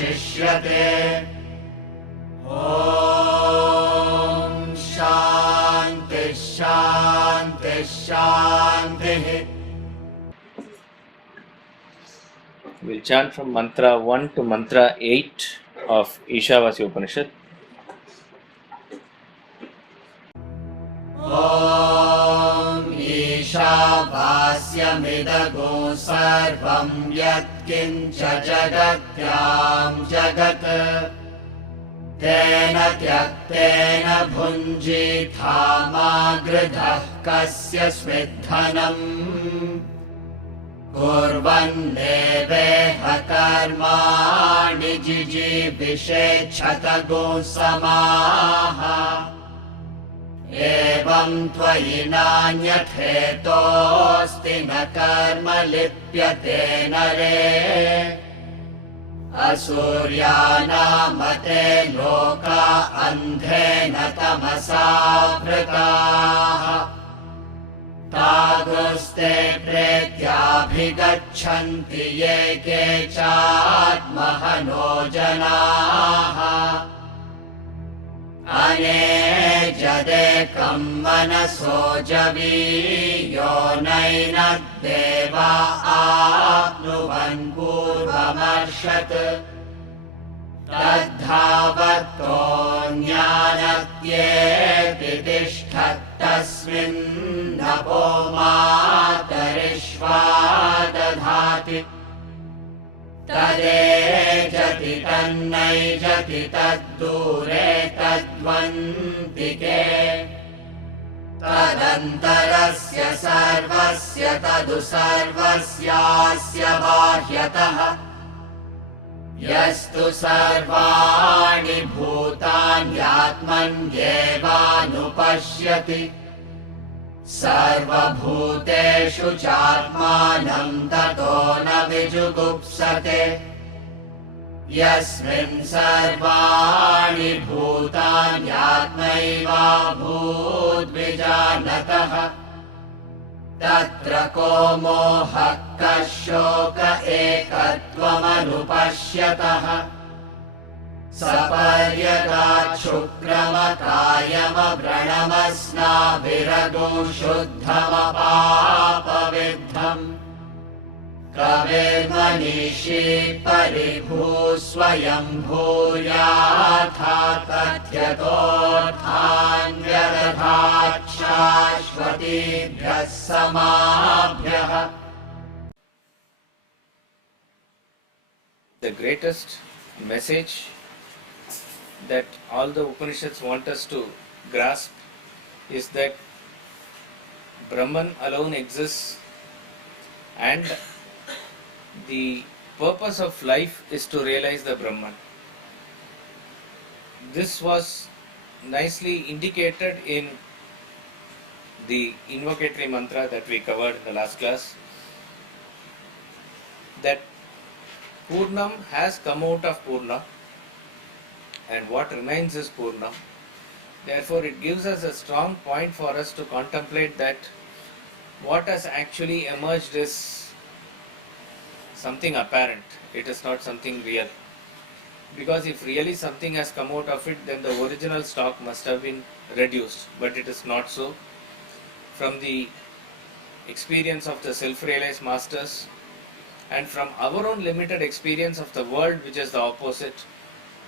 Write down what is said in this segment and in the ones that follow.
वशिष्यते। ॐ शान्ति शान्ति शान्तिः। We'll chant from mantra 1 to mantra 8 of Ishavasya Upanishad. ॐ ईशावास्यमिदगो सर्वं यत्किञ्च जगत्यां जगत् तेन त्यक्तेन भुञ्जीथा मा गृधः कस्य स्विद्धनम्। कुर्वन्नेवेह कर्माणि जिजीविषेच्छतगो समाः। एवं त्वयि नान्यथेतोऽस्ति न कर्म लिप्यते नरे। असूर्यानामते लोका अन्धेन तमसावृताः। तागुस्ते प्रेत्याभिगच्छन्ति ये केचात्महनो जनाः। अनेजदेकं मनसो जवीयो नैनद्देवा आप्नुवन् पूर्वमर्षत्। तद्धावत्तोऽन्यानत्येति तिष्ठत्तस्मिन्नपो मातरिष्वा दधाति। तदेजति तन्नैजति तद्दूरे तद्वन्तिके। तदन्तरस्य सर्वस्य तदु सर्वस्यास्य बाह्यतः। यस्तु सर्वाणि भूतान्यात्मन्येवानुपश्यति। सर्वभूतेषु चात्मानं ततो न विजुगुप्सते। यस्मिन् सर्वाणि भूतान्यात्मैवाभूद्विजानतः। तत्र को मोहः कः शोक एकत्वमनुपश्यतः। सपर्यगाच्छुक्रमकायमव्रणमस्नाभिरगो शुद्धमपापविद्धम्। कविर्मनीषी परिभूः स्वयं भूयाथा तथ्यतोऽर्थान् शाश्वतीभ्यः समाभ्यः। The greatest message that all the Upanishads want us to grasp is that Brahman alone exists and the purpose of life is to realize the Brahman. This was nicely indicated in the invocatory mantra that we covered in the last class, that Purnam has come out of Purna and what remains is Purna. Therefore, it gives us a strong point for us to contemplate that what has actually emerged is something apparent. It is not something real. Because if really something has come out of it, then the original stock must have been reduced. But it is not so. From the experience of the self-realized masters and from our own limited experience of the world, which is the opposite,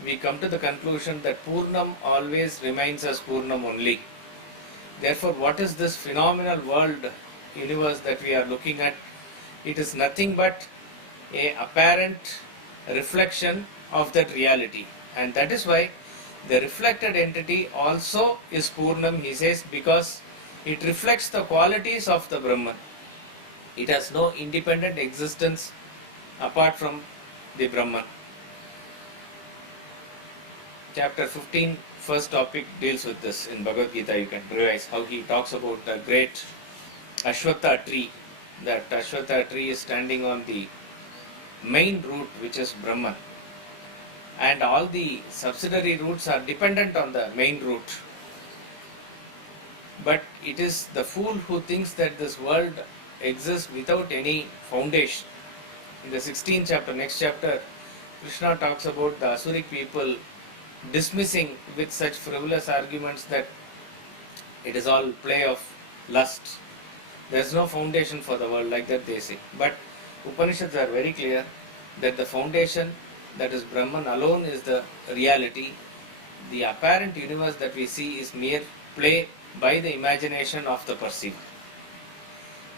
we come to the conclusion that Purnam always remains as Purnam only. Therefore, what is this phenomenal world, universe that we are looking at? It is nothing but a apparent reflection of that reality. And that is why the reflected entity also is Purnam, he says, because it reflects the qualities of the Brahman. It has no independent existence apart from the Brahman. Chapter 15, first topic, deals with this. In Bhagavad Gita, you can revise how he talks about the great Ashwatha tree. That Ashwatha tree is standing on the main root, which is Brahman. And all the subsidiary roots are dependent on the main root. But it is the fool who thinks that this world exists without any foundation. In the 16th chapter, next chapter, Krishna talks about the Asuric people dismissing with such frivolous arguments that it is all play of lust. There is no foundation for the world, like that they say. But Upanishads are very clear that the foundation, that is Brahman alone, is the reality. The apparent universe that we see is mere play by the imagination of the perceiver.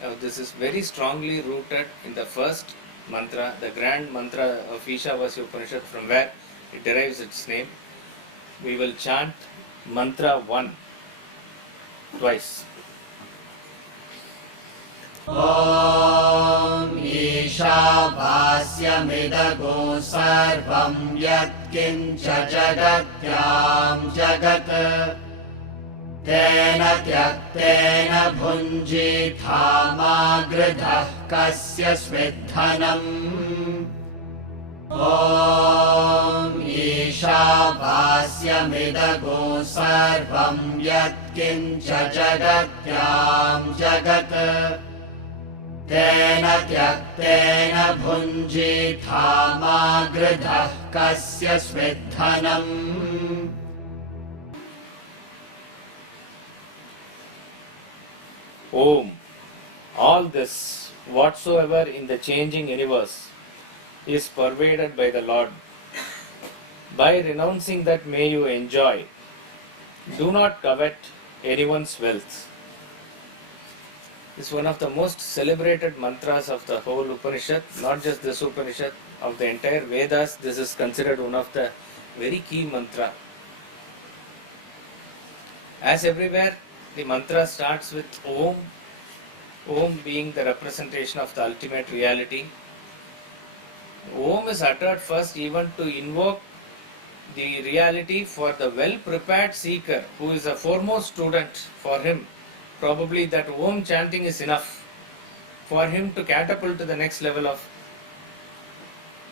Now, this is very strongly rooted in the first mantra, the grand mantra of Ishavasya Upanishad, from where it derives its name. We will chant mantra 1 twice. ॐ ईशावास्यमिदगो सर्वं यत्किञ्च जगत्यां जगत् तेन त्यक्तेन भुञ्जीथा गृधः कस्य स्विद्धनम् ॐ ईशावास्यमिदगो सर्वं यत्किञ्च जगत्यां जगत् तेन त्यक्तेन भुञ्जीथा गृधः कस्य स्विद्धनम् Om. All this, whatsoever in the changing universe, is pervaded by the Lord. By renouncing that may you enjoy. Do not covet anyone's wealth. This is one of the most celebrated mantras of the whole Upanishad, not just this Upanishad, of the entire Vedas. This is considered one of the very key mantra. As everywhere, the mantra starts with Om, Om being the representation of the ultimate reality. Om is uttered first even to invoke the reality for the well-prepared seeker who is a foremost student. For him, probably that Om chanting is enough for him to catapult to the next level of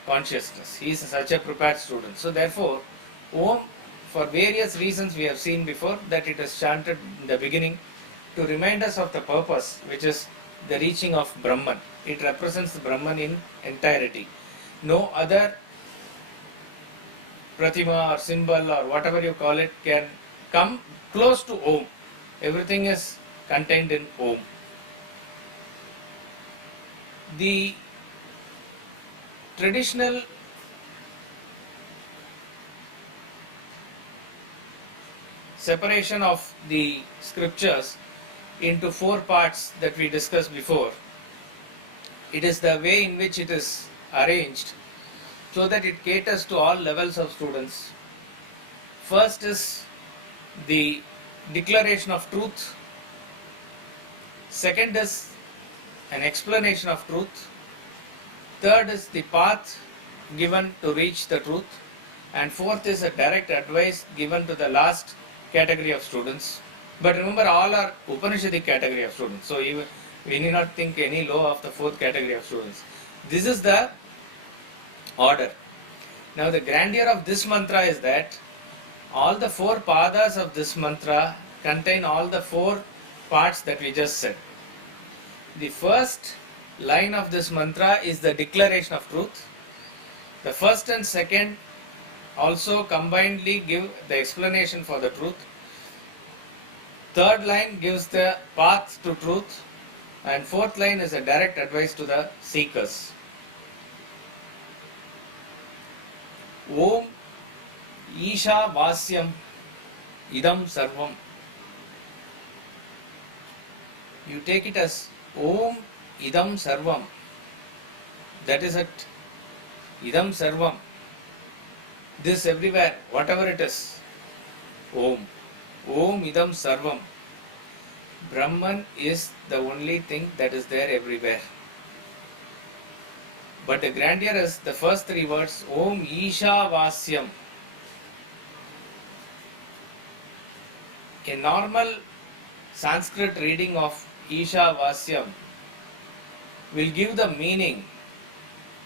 consciousness. He is such a prepared student. So therefore, Om, for various reasons we have seen before, that it is chanted in the beginning to remind us of the purpose, which is the reaching of Brahman. It represents the Brahman in entirety. No other pratima or symbol or whatever you call it can come close to Om. Everything is contained in Om. The traditional separation of the scriptures into 4 parts that we discussed before, it is the way in which it is arranged so that it caters to all levels of students. First is the declaration of truth. Second is an explanation of truth. Third is the path given to reach the truth. And fourth is a direct advice given to the last category of students. But remember, all are Upanishadic category of students. So even we need not think any low of the 4th category of students. This is the order. Now the grandeur of this mantra is that all the 4 padas of this mantra contain all the 4 parts that we just said. The first line of this mantra is the declaration of truth. The first and second also combinedly give the explanation for the truth. Third line gives the path to truth, and fourth line is a direct advice to the seekers. Om Isha Vasyam Idam Sarvam. You take it as Om Idam Sarvam. That is it. Idam Sarvam. This everywhere, whatever it is. Om. Om Idam Sarvam. Brahman is the only thing that is there everywhere. But the grandeur is the first 3 words, Om Isha Vasyam. A normal Sanskrit reading of Isha Vasyam will give the meaning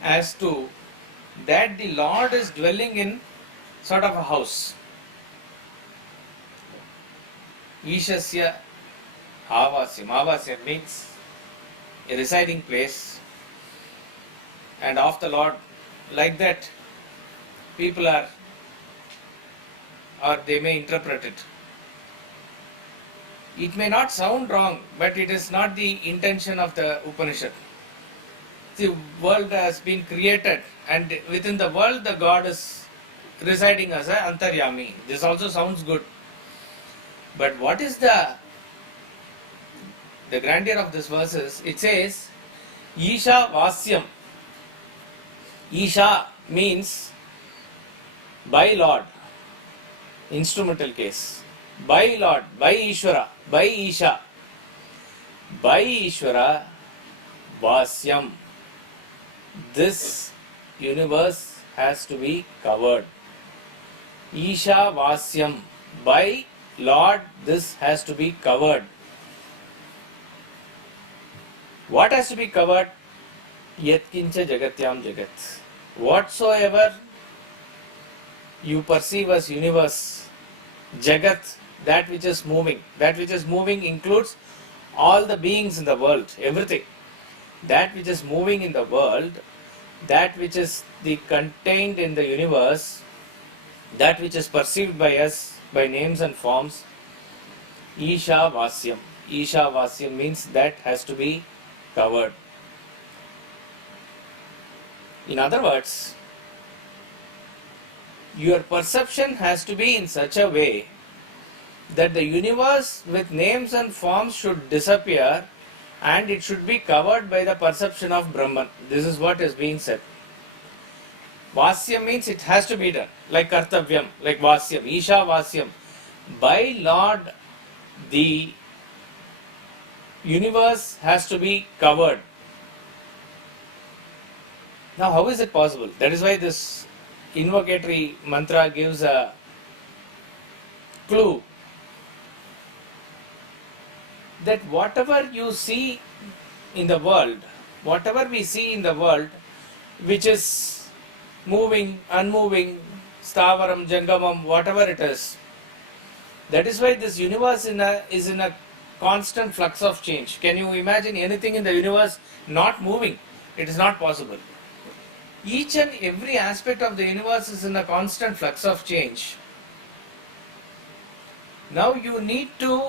as to that the Lord is dwelling in sort of a house. Ishasya Avasyam. Avasyam means a residing place, and of the Lord. Like that, people are, or they may interpret it. It may not sound wrong, but it is not the intention of the Upanishad. The world has been created, and within the world the God is residing as a Antaryami. This also sounds good. But what is the grandeur of this verse is, it says, Isha Vasyam. Isha means by Lord, instrumental case. By Lord, by Ishvara, by Isha. By Ishvara, Vasyam. This universe has to be covered. Isha Vasyam. By Lord, this has to be covered. What has to be covered? Yatkincha Jagatyam Jagat. Whatsoever you perceive as universe, Jagat, that which is moving. That which is moving includes all the beings in the world, everything. That which is moving in the world, that which is the contained in the universe, that which is perceived by us by names and forms, Isha Vasyam. Isha Vasyam means that has to be covered. In other words, your perception has to be in such a way that the universe with names and forms should disappear and it should be covered by the perception of Brahman. This is what is being said. Vasyam means it has to be done, like Kartavyam, like Vasyam, Isha Vasyam. By Lord, the universe has to be covered. Now, how is it possible? That is why this invocatory mantra gives a clue that whatever you see in the world, whatever we see in the world, which is moving, unmoving, stavaram, jangamam, whatever it is, that is why this universe is in a constant flux of change. Can you imagine anything in the universe not moving? It is not possible. Each and every aspect of the universe is in a constant flux of change. Now you need to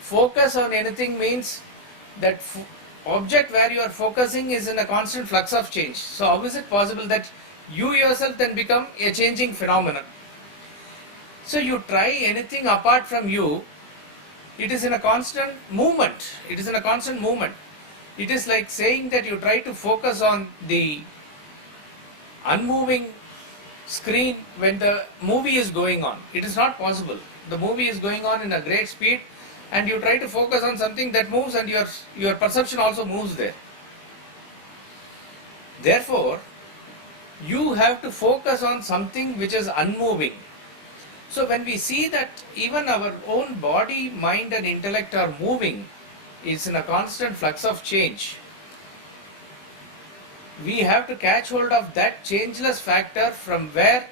focus on anything means that object where you are focusing is in a constant flux of change. So how is it possible that you yourself then become a changing phenomenon? So you try anything apart from you, it is in a constant movement. It is in a constant movement. It is like saying that you try to focus on the unmoving screen when the movie is going on. It is not possible. The movie is going on in a great speed and you try to focus on something that moves and your perception also moves there. Therefore, you have to focus on something which is unmoving. So when we see that even our own body, mind and intellect are moving, it's in a constant flux of change, we have to catch hold of that changeless factor from where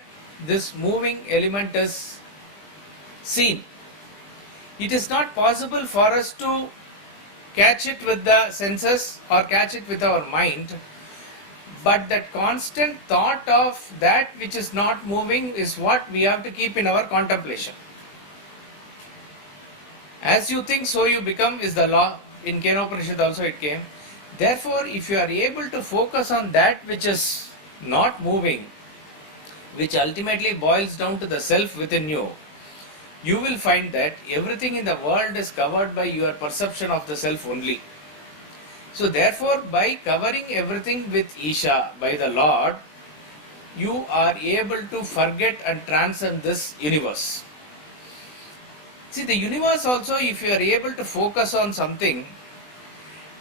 this moving element is seen. It is not possible for us to catch it with the senses or catch it with our mind, but that constant thought of that which is not moving is what we have to keep in our contemplation. As you think, so you become is the law. In Kenopanishad also it came. Therefore, if you are able to focus on that which is not moving, which ultimately boils down to the self within you, you will find that everything in the world is covered by your perception of the self only. So therefore, by covering everything with Isha, by the Lord, you are able to forget and transcend this universe. See, the universe also, if you are able to focus on something,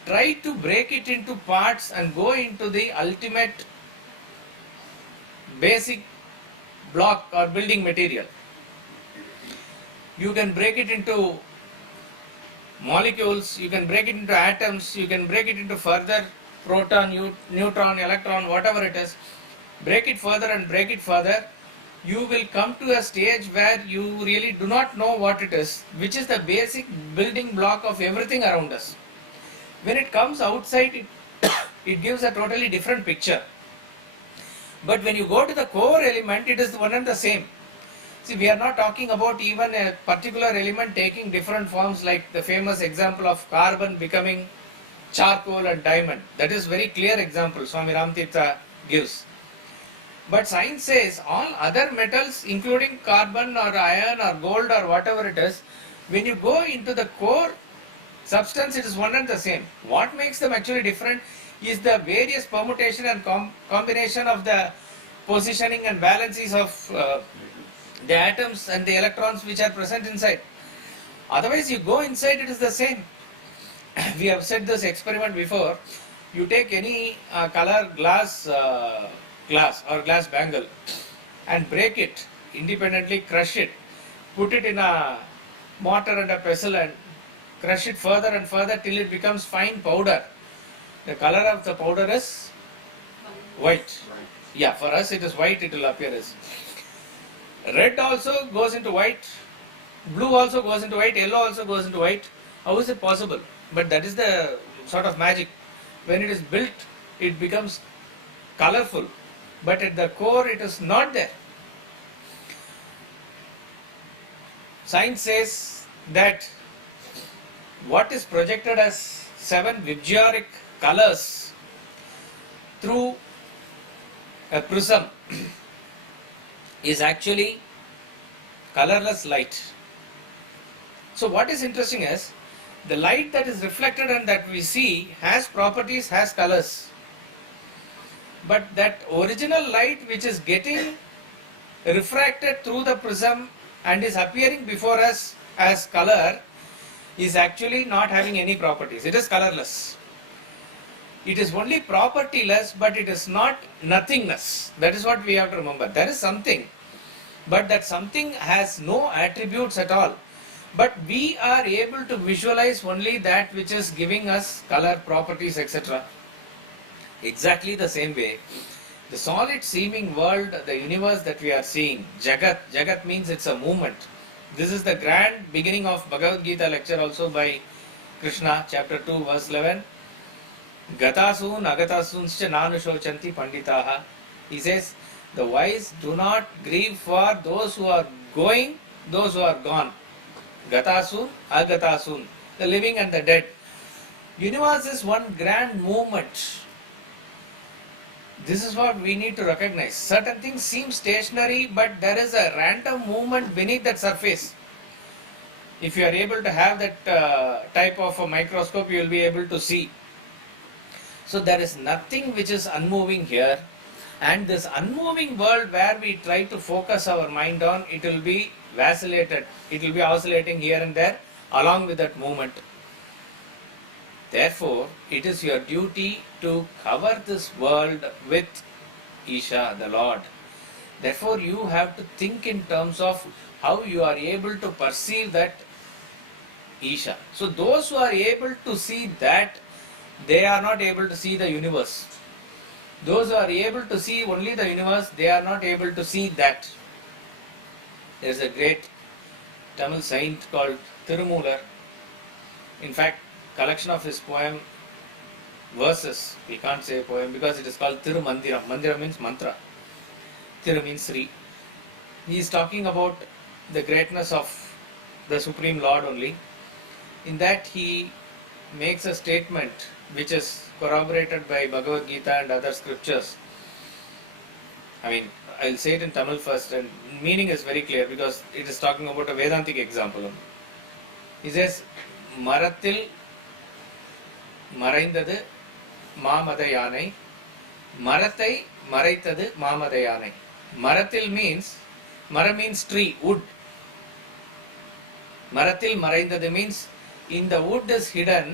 try to break it into parts and go into the ultimate basic block or building material. You can break it into molecules, you can break it into atoms, you can break it into further proton, neutron, electron, whatever it is. Break it further and break it further. You will come to a stage where you really do not know what it is, which is the basic building block of everything around us. When it comes outside, it gives a totally different picture. But when you go to the core element, it is one and the same. See, we are not talking about even a particular element taking different forms, like the famous example of carbon becoming charcoal and diamond. That is very clear example Swami Ramtirtha gives. But science says all other metals, including carbon or iron or gold or whatever it is, when you go into the core substance, it is one and the same. What makes them actually different is the various permutation and combination of the positioning and balances of the atoms and the electrons which are present inside. Otherwise, you go inside, it is the same. We have said this experiment before. You take any color glass or glass bangle and break it independently, crush it, put it in a mortar and a pestle and crush it further and further till it becomes fine powder. The color of the powder is white. Yeah, for us it is white, it will appear as. Red also goes into white, blue also goes into white, yellow also goes into white. How is it possible? But that is the sort of magic. When it is built, it becomes colorful, but at the core it is not there. Science says that what is projected as 7 Vibgyorich colors through a prism is actually colorless light. So what is interesting is the light that is reflected and that we see has properties, has colors. But that original light which is getting refracted through the prism and is appearing before us as color is actually not having any properties. It is colorless. It is only propertyless, but it is not nothingness. That is what we have to remember. There is something, but that something has no attributes at all. But we are able to visualize only that which is giving us color, properties, etc. Exactly the same way, the solid seeming world, the universe that we are seeing, Jagat, Jagat means it's a movement. This is the grand beginning of Bhagavad Gita lecture also by Krishna, chapter 2, verse 11. Gatasun agatasuncha nanushochanti panditaha. He says, the wise do not grieve for those who are going, those who are gone. Gatasun, agatasun, the living and the dead. Universe is one grand movement. This is what we need to recognize. Certain things seem stationary, but there is a random movement beneath that surface. If you are able to have that type of a microscope, you will be able to see. So there is nothing which is unmoving here, and this unmoving world where we try to focus our mind on, it will be vacillated, it will be oscillating here and there along with that movement. Therefore, it is your duty to cover this world with Isha, the Lord. Therefore, you have to think in terms of how you are able to perceive that Isha. So those who are able to see that, they are not able to see the universe. Those who are able to see only the universe, they are not able to see that. There is a great Tamil saint called Tirumular. In fact, collection of his poem verses, we can't say poem because it is called Tirumandiram. Mandira means mantra. Tiru means Sri. He is talking about the greatness of the Supreme Lord only. In that he makes a statement which is corroborated by Bhagavad Gita and other scriptures. I mean, I'll say it in Tamil first, and meaning is very clear because it is talking about a Vedantic example. He says, Maratil மறைந்தது மாமத யானை மரத்தை மறைத்தது மாமத யானை. Maratil means, mara means tree, wood. Maratil மறைந்தது means in the wood is hidden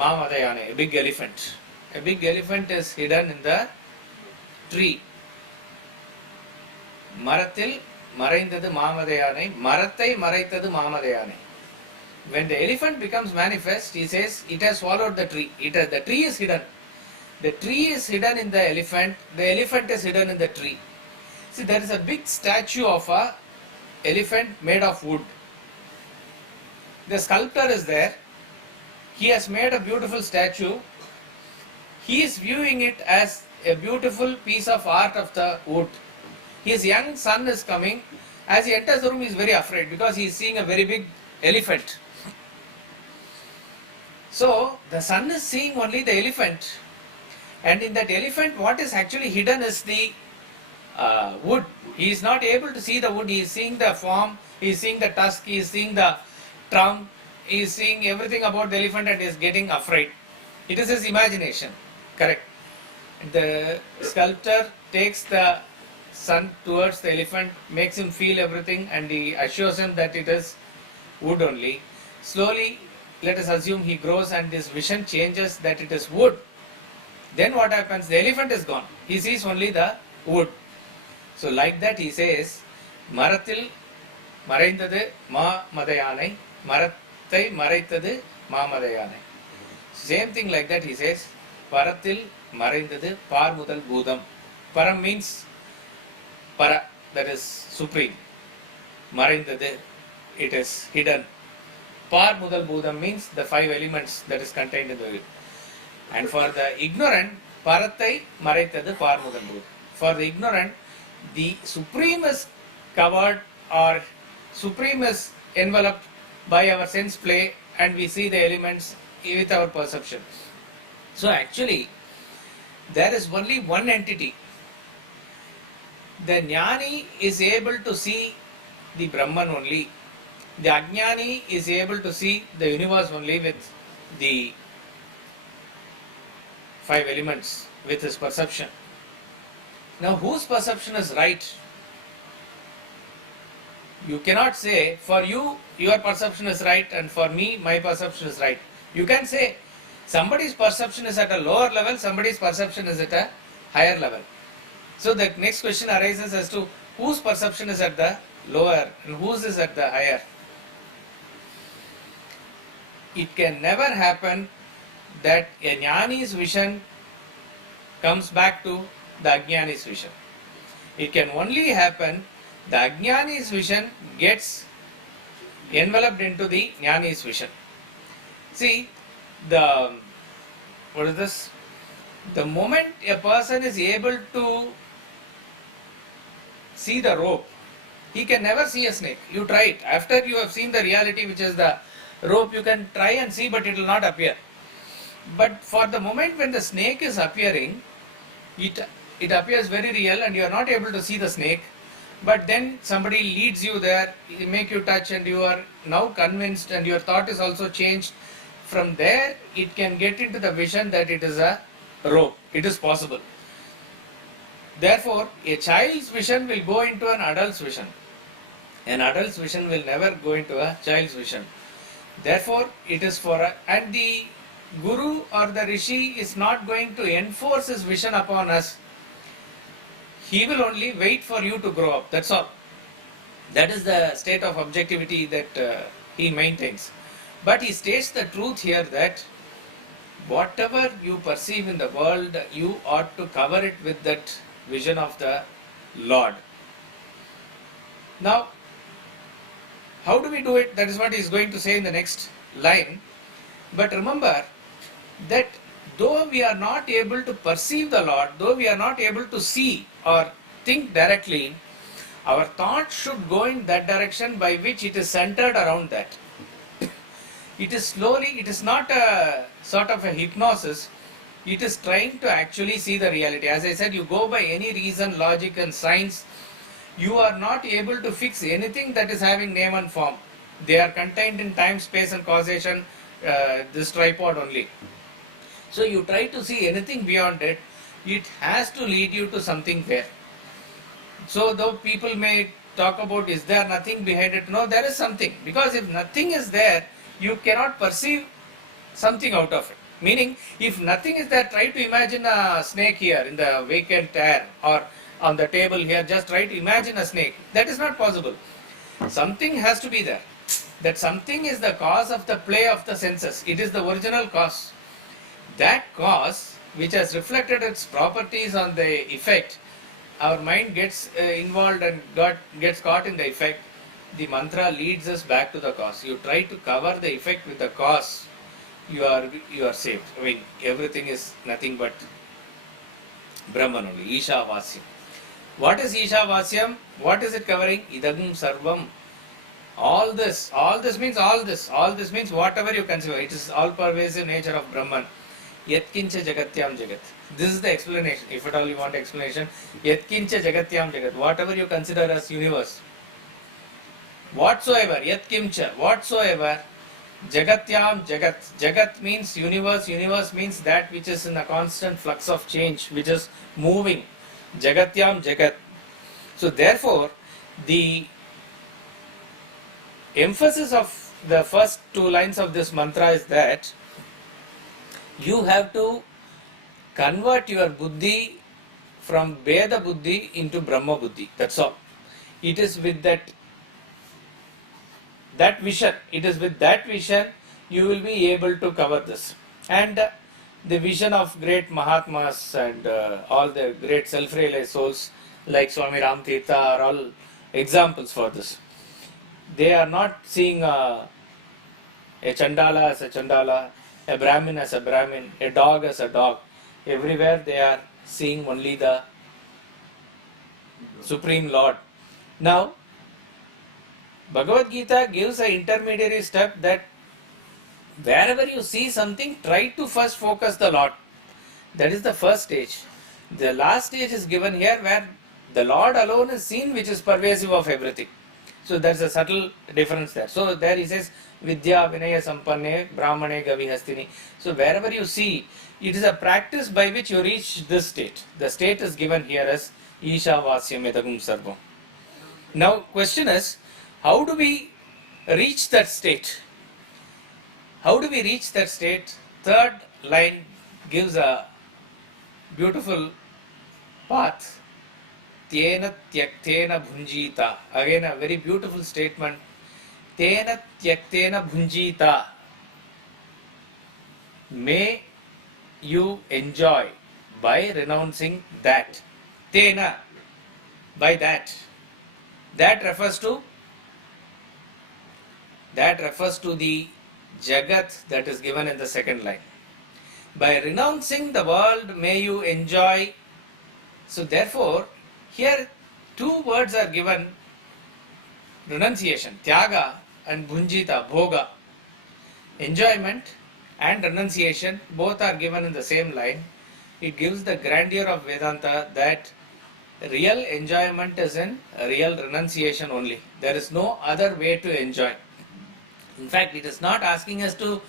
மாமத யானை, a big elephant. A big elephant is hidden in the tree. மரத்தில் மறைந்தது மாமத யானை மரத்தை மறைத்தது மாமத யானை. When the elephant becomes manifest, he says it has swallowed the tree. The tree is hidden. The tree is hidden in the elephant is hidden in the tree. See, there is a big statue of a elephant made of wood. The sculptor is there. He has made a beautiful statue. He is viewing it as a beautiful piece of art of the wood. His young son is coming. As he enters the room, he is very afraid because he is seeing a very big elephant. So the son is seeing only the elephant, and in that elephant, what is actually hidden is the wood. He is not able to see the wood. He is seeing the form. He is seeing the tusk. He is seeing the trunk. He is seeing everything about the elephant and is getting afraid. It is his imagination. Correct. The sculptor takes the son towards the elephant, makes him feel everything, and he assures him that it is wood only. Slowly, let us assume he grows and his vision changes that it is wood. Then what happens? The elephant is gone. He sees only the wood. So like that he says, Marathil மறைந்தது மாமதையானை மரத்தை மறைத்தது மாமதையானை. Same thing like that he says, பரத்தில் மறைந்தது பார்முதல் பூதம். Param means para, that is supreme. மறைந்தது, it is hidden. Parmudal Bhudam means the 5 elements that is contained in the will. And for the ignorant, Parathai Maraitadu Parmudal Bhudam. For the ignorant, the supreme is covered or supreme is enveloped by our sense play, and we see the elements with our perception. So actually, there is only one entity. The Jnani is able to see the Brahman only. The Ajnani is able to see the universe only with the 5 elements, with his perception. Now, whose perception is right? You cannot say, for you, your perception is right, and for me, my perception is right. You can say, somebody's perception is at a lower level, somebody's perception is at a higher level. So the next question arises as to whose perception is at the lower and whose is at the higher. It can never happen that a Jnani's vision comes back to the Ajnani's vision. It can only happen the Ajnani's vision gets enveloped into the Jnani's vision. See, what is this? The moment a person is able to see the rope, he can never see a snake. You try it. After you have seen the reality, which is the rope, you can try and see, but it will not appear. But for the moment when the snake is appearing, it appears very real and you are not able to see the snake. But then somebody leads you there, make you touch, and you are now convinced and your thought is also changed. From there, it can get into the vision that it is a rope. It is possible. Therefore, a child's vision will go into an adult's vision. An adult's vision will never go into a child's vision. Therefore, it is and the Guru or the Rishi is not going to enforce his vision upon us. He will only wait for you to grow up. That's all. That is the state of objectivity that he maintains. But he states the truth here that whatever you perceive in the world, you ought to cover it with that vision of the Lord. Now, how do we do it? That is what he is going to say in the next line. But remember that though we are not able to perceive the Lord, though we are not able to see or think directly, our thought should go in that direction by which it is centered around that. It is slowly, it is not a sort of a hypnosis, it is trying to actually see the reality. As I said, you go by any reason, logic and science, you are not able to fix anything that is having name and form. They are contained in time, space and causation, this tripod only. So you try to see anything beyond it, it has to lead you to something there. So though people may talk about, is there nothing behind it? No, there is something. Because if nothing is there, you cannot perceive something out of it. Meaning, if nothing is there, try to imagine a snake here in the vacant air or on the table here, just try to imagine a snake. That is not possible. Something has to be there. That something is the cause of the play of the senses. It is the original cause. That cause, which has reflected its properties on the effect, our mind gets involved and gets caught in the effect. The mantra leads us back to the cause. You try to cover the effect with the cause, you are saved. I mean, everything is nothing but Brahman only, Isha Vasyam. What is Isha Vasyam? What is it covering? Idagum Sarvam. All this means all this. All this means whatever you consider. It is all pervasive nature of Brahman. Yatkincha Jagatyam Jagat. This is the explanation. If at all you want explanation, Yatkincha Jagatyam Jagat. Whatever you consider as universe. Whatsoever, Yatkimcha, whatsoever, Jagatyam Jagat. Jagat means universe. Universe means that which is in a constant flux of change, which is moving. Jagatyam Jagat. So therefore, the emphasis of the first two lines of this mantra is that you have to convert your buddhi from Veda buddhi into Brahma buddhi. That's all. It is with that vision. It is with that vision you will be able to cover this. And the vision of great Mahatmas and all the great self-realized souls like Swami Ram Tirtha are all examples for this. They are not seeing a Chandala as a Chandala, a Brahmin as a Brahmin, a dog as a dog. Everywhere they are seeing only the Supreme Lord. Now, Bhagavad Gita gives an intermediary step that wherever you see something, try to first focus the Lord. That is the first stage. The last stage is given here where the Lord alone is seen, which is pervasive of everything. So there's a subtle difference there. So there he says, Vidya Vinaya Sampanne Brahmane Gavi Hastini. So wherever you see, it is a practice by which you reach this state. The state is given here as Isha Vasyam Edagum Sarvam. Now question is, how do we reach that state? How do we reach that state? Third line gives a beautiful path. Tena Tyaktena Bhunjita. Again a very beautiful statement. Tena Tyaktena Bhunjita. May you enjoy by renouncing that. Tena, by that. That refers to the Jagat that is given in the second line. By renouncing the world, may you enjoy. So therefore, here two words are given, renunciation, Tyaga and Bhunjita, Bhoga. Enjoyment and renunciation, both are given in the same line. It gives the grandeur of Vedanta that real enjoyment is in real renunciation only. There is no other way to enjoy. In fact, it is not asking us to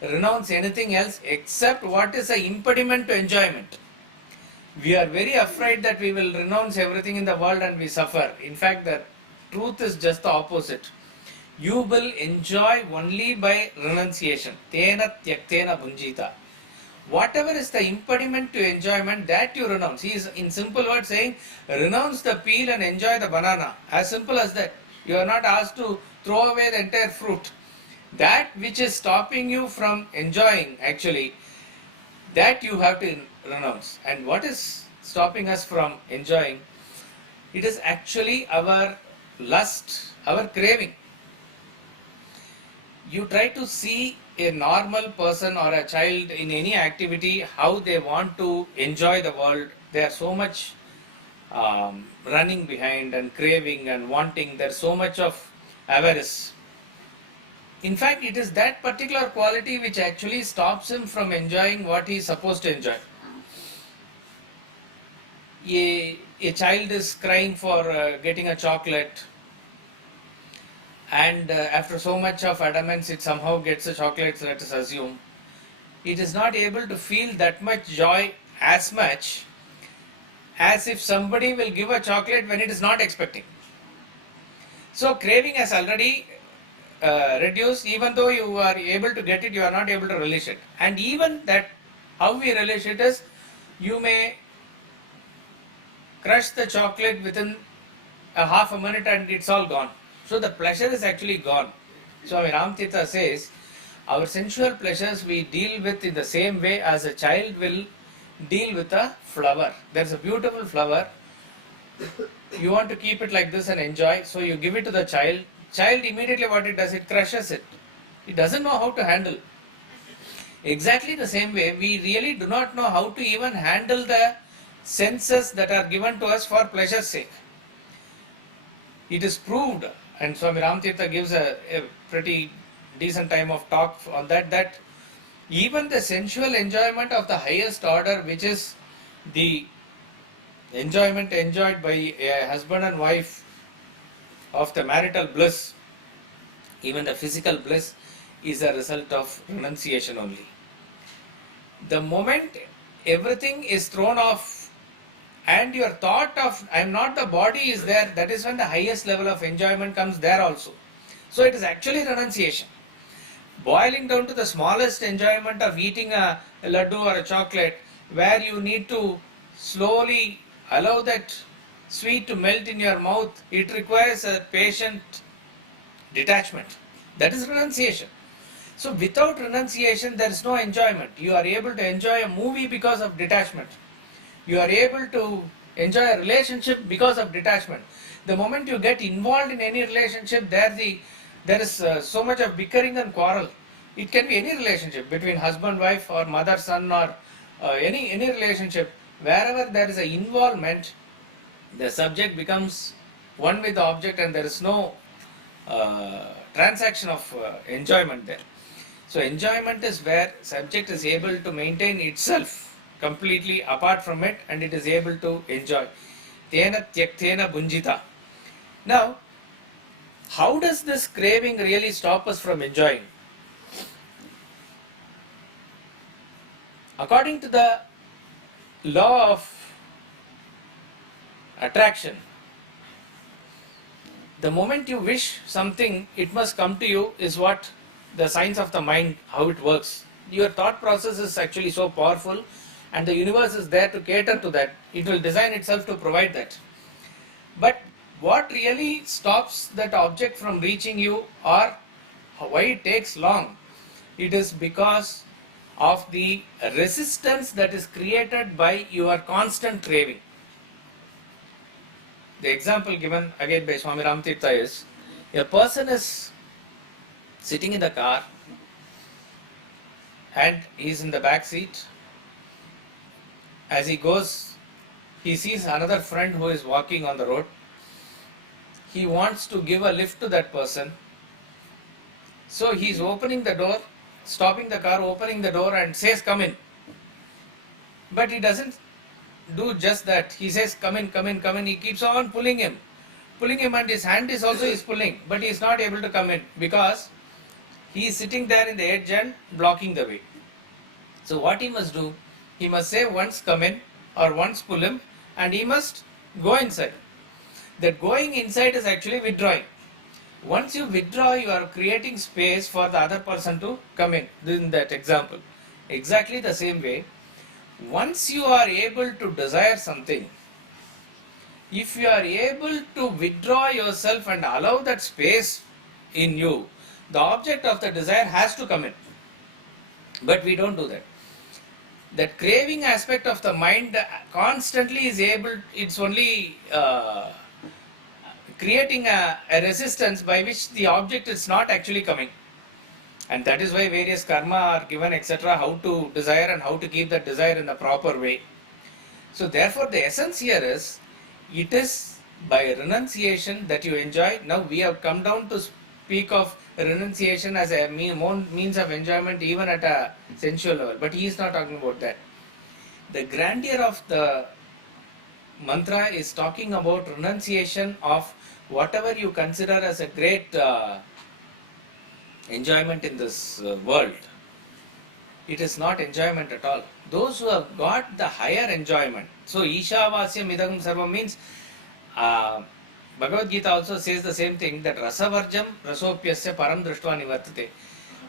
renounce anything else except what is an impediment to enjoyment. We are very afraid that we will renounce everything in the world and we suffer. In fact, the truth is just the opposite. You will enjoy only by renunciation. Tena Tyaktena Bhunjita. Whatever is the impediment to enjoyment, that you renounce. He is in simple words saying, renounce the peel and enjoy the banana. As simple as that. You are not asked to throw away the entire fruit. That which is stopping you from enjoying, actually, that you have to renounce. And what is stopping us from enjoying? It is actually our lust, our craving. You try to see a normal person or a child in any activity, how they want to enjoy the world. They are so much running behind and craving and wanting. There's so much of avarice. In fact, it is that particular quality which actually stops him from enjoying what he is supposed to enjoy. A child is crying for getting a chocolate, and after so much of adamance it somehow gets a chocolate, let us assume. It is not able to feel that much joy as much as if somebody will give a chocolate when it is not expecting. So craving has already reduced. Even though you are able to get it, you are not able to relish it. And even that, how we relish it is, you may crush the chocolate within a half a minute and it's all gone. So the pleasure is actually gone. So Ram Tirtha says, our sensual pleasures we deal with in the same way as a child will deal with a flower. There's a beautiful flower. You want to keep it like this and enjoy, so you give it to the child. Child immediately what it does, it crushes it. It doesn't know how to handle. Exactly the same way, we really do not know how to even handle the senses that are given to us for pleasure's sake. It is proved, and Swami Ramtirtha gives a pretty decent time of talk on that, that even the sensual enjoyment of the highest order, which is the enjoyment enjoyed by a husband and wife of the marital bliss, even the physical bliss, is a result of renunciation only. The moment everything is thrown off and your thought of I am not the body is there, that is when the highest level of enjoyment comes there also. So it is actually renunciation. Boiling down to the smallest enjoyment of eating a laddu or a chocolate, where you need to slowly allow that sweet to melt in your mouth, it requires a patient detachment. That is renunciation. So without renunciation, there is no enjoyment. You are able to enjoy a movie because of detachment. You are able to enjoy a relationship because of detachment. The moment you get involved in any relationship, there is so much of bickering and quarrel. It can be any relationship between husband, wife, or mother, son, or any relationship. Wherever there is an involvement, the subject becomes one with the object, and there is no transaction of enjoyment there. So enjoyment is where subject is able to maintain itself completely apart from it, and it is able to enjoy. Tena tyaktena bunjita. Now, how does this craving really stop us from enjoying? According to the law of attraction, the moment you wish something, it must come to you, is what the science of the mind, how it works. Your thought process is actually so powerful, and the universe is there to cater to that. It will design itself to provide that. But what really stops that object from reaching you, or why it takes long, it is because of the resistance that is created by your constant craving. The example given again by Swami Ramtirtha is, a person is sitting in the car and he is in the back seat. As he goes, he sees another friend who is walking on the road. He wants to give a lift to that person. So he is opening the door, stopping the car, opening the door, and says, "Come in." But he doesn't do just that. He says, "Come in, come in, come in." He keeps on pulling him, and his hand is also pulling, but he is not able to come in because he is sitting there in the edge and blocking the way. So what he must do, he must say once "come in" or once pull him, and he must go inside. That going inside is actually withdrawing. Once you withdraw, you are creating space for the other person to come in that example. Exactly the same way, once you are able to desire something, if you are able to withdraw yourself and allow that space in you, the object of the desire has to come in. But we don't do that. That craving aspect of the mind constantly is able, it's only creating a resistance by which the object is not actually coming. And that is why various karma are given, etc., how to desire and how to keep that desire in the proper way. So therefore the essence here is, it is by renunciation that you enjoy. Now we have come down to speak of renunciation as a means of enjoyment even at a sensual level. But he is not talking about that. The grandeur of the mantra is talking about renunciation of whatever you consider as a great enjoyment in this world. It is not enjoyment at all. Those who have got the higher enjoyment. So Ishavasyam Idagam Sarvam means Bhagavad Gita also says the same thing, that Rasavarjam Rasopyasya Param Drishtva Nivartate.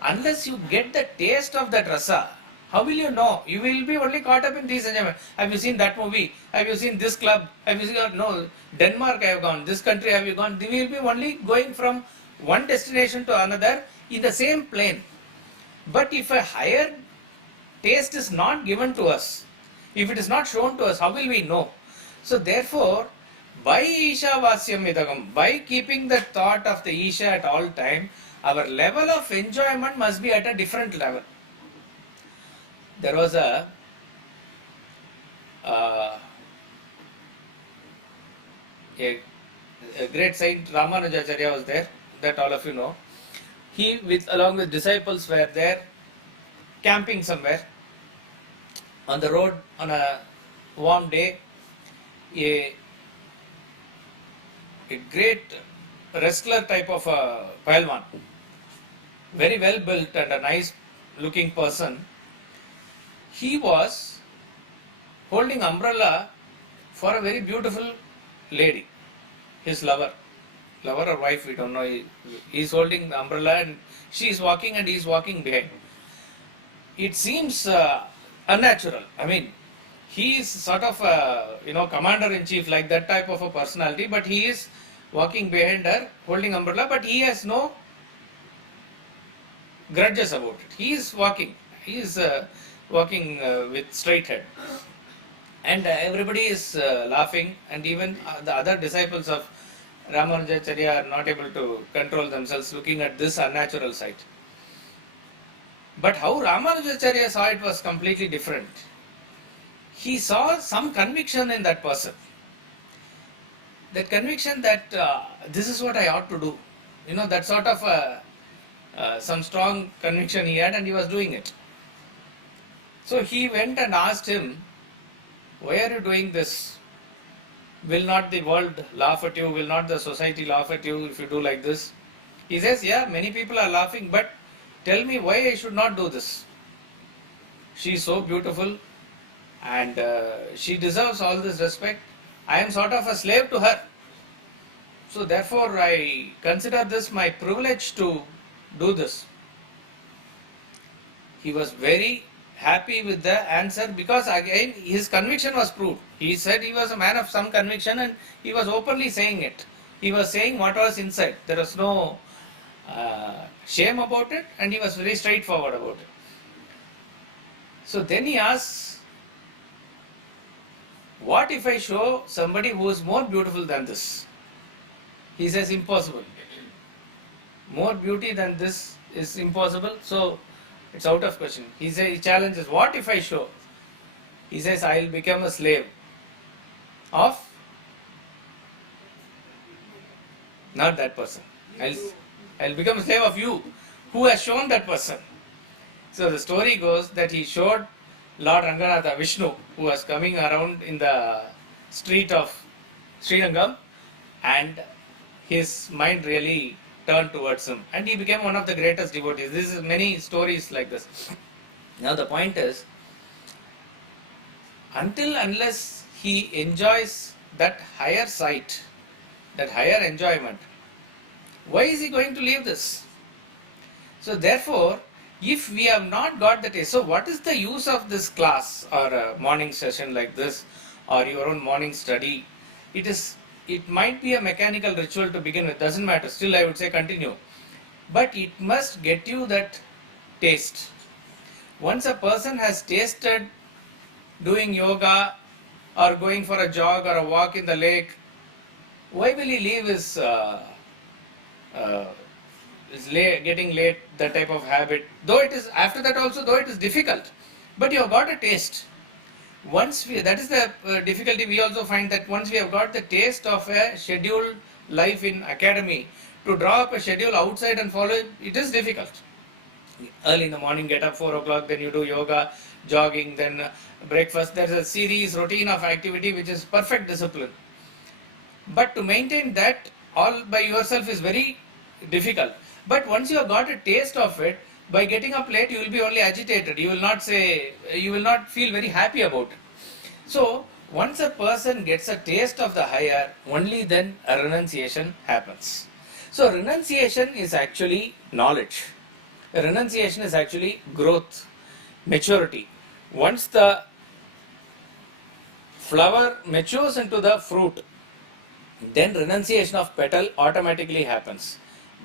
Unless you get the taste of that rasa, how will you know? You will be only caught up in these enjoyment. Have you seen that movie? Have you seen this club? Have you seen, no, Denmark I have gone, this country have you gone? We will be only going from one destination to another in the same plane. But if a higher taste is not given to us, if it is not shown to us, how will we know? So therefore, by Ishavasyam Idagam, by keeping the thought of the Isha at all time, our level of enjoyment must be at a different level. There was a a great saint Ramanujacharya was there, that all of you know. He, along with disciples, were there camping somewhere on the road on a warm day. A great wrestler type of a Pahalwan, very well built and a nice looking person. He was holding umbrella for a very beautiful lady, his lover or wife, we don't know. He's holding the umbrella and she is walking and he is walking behind. It seems unnatural. I mean, he is sort of a commander in chief, like that type of a personality, but he is walking behind her holding umbrella, but he has no grudges about it. He is walking with straight head, and everybody is laughing, and even the other disciples of Ramanujacharya are not able to control themselves looking at this unnatural sight. But how Ramanujacharya saw it was completely different. He saw some conviction in that person. That conviction that this is what I ought to do. That sort of some strong conviction he had, and he was doing it. So he went and asked him, why are you doing this? Will not the world laugh at you? Will not the society laugh at you if you do like this? He says, yeah, many people are laughing, but tell me why I should not do this. She is so beautiful and she deserves all this respect. I am sort of a slave to her. So therefore I consider this my privilege to do this. He was very happy with the answer because again his conviction was proved. He said he was a man of some conviction and he was openly saying it. He was saying what was inside. There was no shame about it, and he was very straightforward about it. So then he asks, what if I show somebody who is more beautiful than this? He says, impossible. More beauty than this is impossible, so it's out of question. He challenges, what if I show? He says, I will become a slave of not that person. I'll become a slave of you. Who has shown that person? So the story goes that he showed Lord Ranganatha, Vishnu, who was coming around in the street of Srirangam, and his mind really turned towards him, and he became one of the greatest devotees. This is many stories like this. Now the point is, unless he enjoys that higher sight, that higher enjoyment, why is he going to leave this? So therefore, if we have not got the taste, so what is the use of this class or a morning session like this or your own morning study? It might be a mechanical ritual to begin with, doesn't matter, still I would say continue. But it must get you that taste. Once a person has tasted doing yoga or going for a jog or a walk in the lake, why will he leave his getting late, that type of habit? Though it is, after that also, though it is difficult, but you have got a taste. That is the difficulty we also find, that once we have got the taste of a scheduled life in academy, to draw up a schedule outside and follow it, it is difficult. Early in the morning, get up 4 o'clock, then you do yoga, jogging, then breakfast. There is a series, routine of activity which is perfect discipline. But to maintain that all by yourself is very difficult. But once you have got a taste of it, by getting up late, you will be only agitated. You will not feel very happy about it. So, once a person gets a taste of the higher, only then a renunciation happens. So, renunciation is actually knowledge. Renunciation is actually growth, maturity. Once the flower matures into the fruit, then renunciation of petal automatically happens.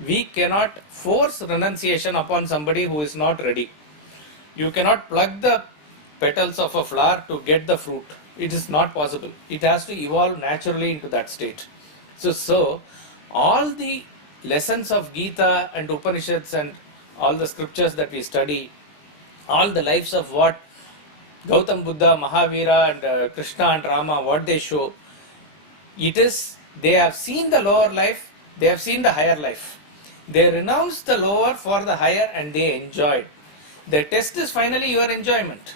We cannot force renunciation upon somebody who is not ready. You cannot pluck the petals of a flower to get the fruit. It is not possible. It has to evolve naturally into that state. So all the lessons of Gita and Upanishads and all the scriptures that we study, all the lives of what Gautam Buddha, Mahavira and Krishna and Rama, what they show, it is They have seen the lower life, they have seen the higher life. They renounce the lower for the higher and they enjoy it. The test is finally your enjoyment.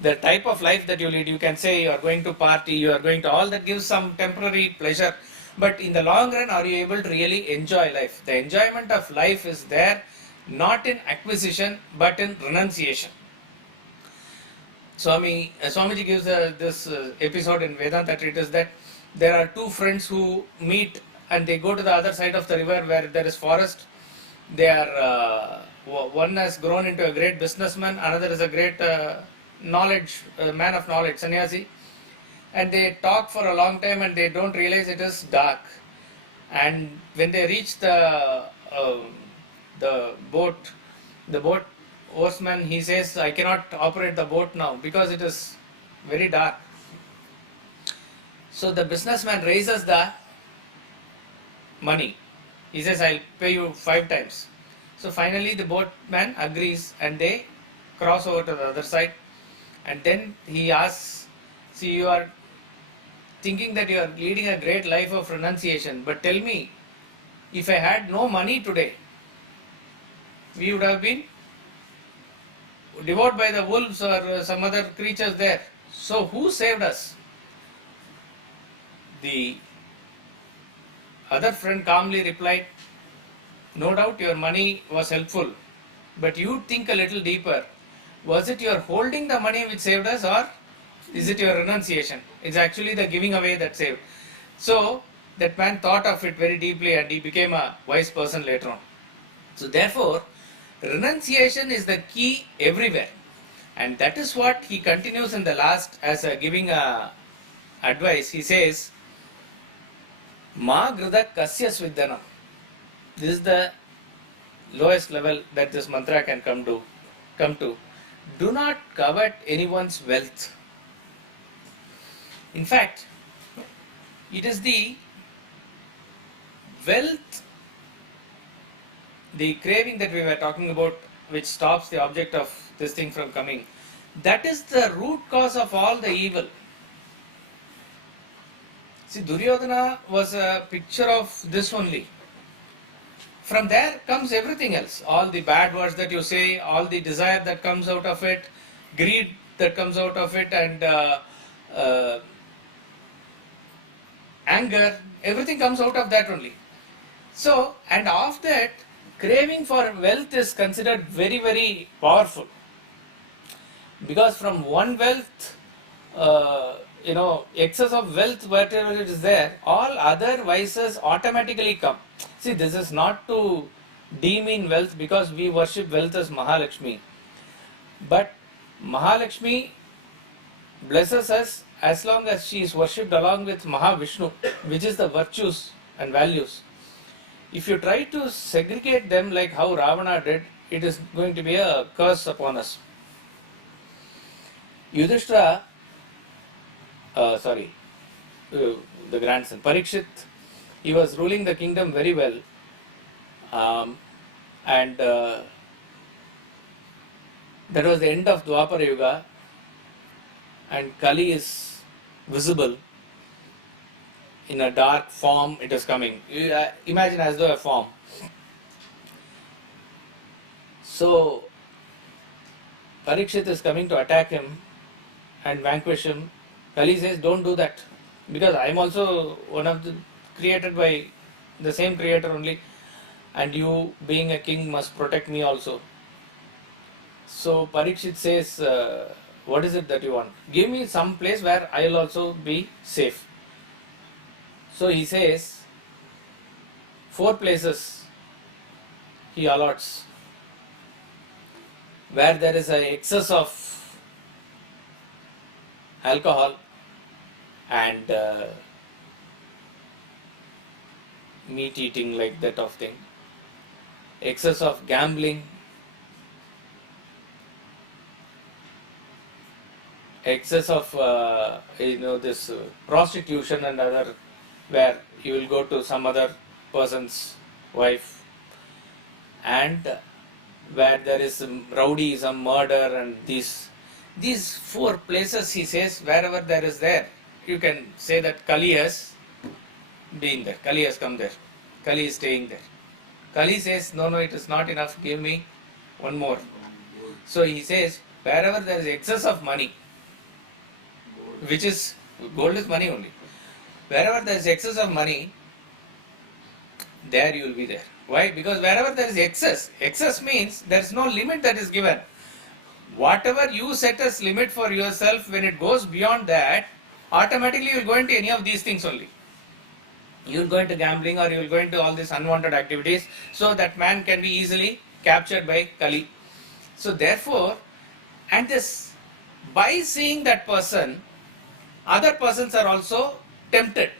The type of life that you lead, you can say you are going to party, you are going to all that gives some temporary pleasure. But in the long run, are you able to really enjoy life? The enjoyment of life is there, not in acquisition, but in renunciation. Swamiji gives this episode in Vedanta Treatise that there are two friends who meet and they go to the other side of the river where there is forest. They are one has grown into a great businessman, another is a great man of knowledge, sannyasi, and they talk for a long time and they don't realize it is dark. And when they reach the boat, the boat oarsman, he says, I cannot operate the boat now because it is very dark. So the businessman raises the money. He says, I'll pay you 5 times. So finally the boatman agrees and they cross over to the other side. And then he asks, see, you are thinking that you are leading a great life of renunciation, but tell me, if I had no money today, we would have been devoured by the wolves or some other creatures there. So who saved us? The other friend calmly replied, no doubt your money was helpful, but you think a little deeper. Was it your holding the money which saved us, or is it your renunciation? It's actually the giving away that saved. So that man thought of it very deeply and he became a wise person later on. So therefore, renunciation is the key everywhere. And that is what he continues in the last as giving advice. He says, Ma grida kasya svidhanam. This is the lowest level that this mantra can come to. Do not covet anyone's wealth. In fact, it is the wealth, the craving that we were talking about, which stops the object of this thing from coming. That is the root cause of all the evil. See, Duryodhana was a picture of this only. From there comes everything else. All the bad words that you say, all the desire that comes out of it, greed that comes out of it, and anger, everything comes out of that only. So, and of that, craving for wealth is considered very, very powerful. Because from one wealth, excess of wealth, whatever it is there, all other vices automatically come. See, this is not to demean wealth because we worship wealth as Mahalakshmi. But Mahalakshmi blesses us as long as she is worshipped along with Mahavishnu, which is the virtues and values. If you try to segregate them like how Ravana did, it is going to be a curse upon us. Yudhishthira, the grandson, Parikshit, he was ruling the kingdom very well, and that was the end of Dwapara Yuga, and Kali is visible in a dark form. It is coming. Imagine as though a form. So Parikshit is coming to attack him and vanquish him. Kali says, don't do that, because I am also one of the created by the same creator only, and you being a king must protect me also. So Parikshit says, what is it that you want? Give me some place where I will also be safe. So he says, 4 places he allots where there is an excess of alcohol and meat eating, like that of thing, excess of gambling, excess of this prostitution and other, where you will go to some other person's wife, and where there is some rowdyism, murder, and these 4 places, he says, wherever there is there, you can say that Kali has been there. Kali has come there. Kali is staying there. Kali says, no, it is not enough. Give me one more. So he says, wherever there is excess of money, which is, gold is money only. Wherever there is excess of money, there you will be there. Why? Because wherever there is excess means there is no limit that is given. Whatever you set as limit for yourself, when it goes beyond that, automatically you will go into any of these things only. You will go into gambling, or you will go into all these unwanted activities, so that man can be easily captured by Kali. So therefore, and this, by seeing that person, other persons are also tempted.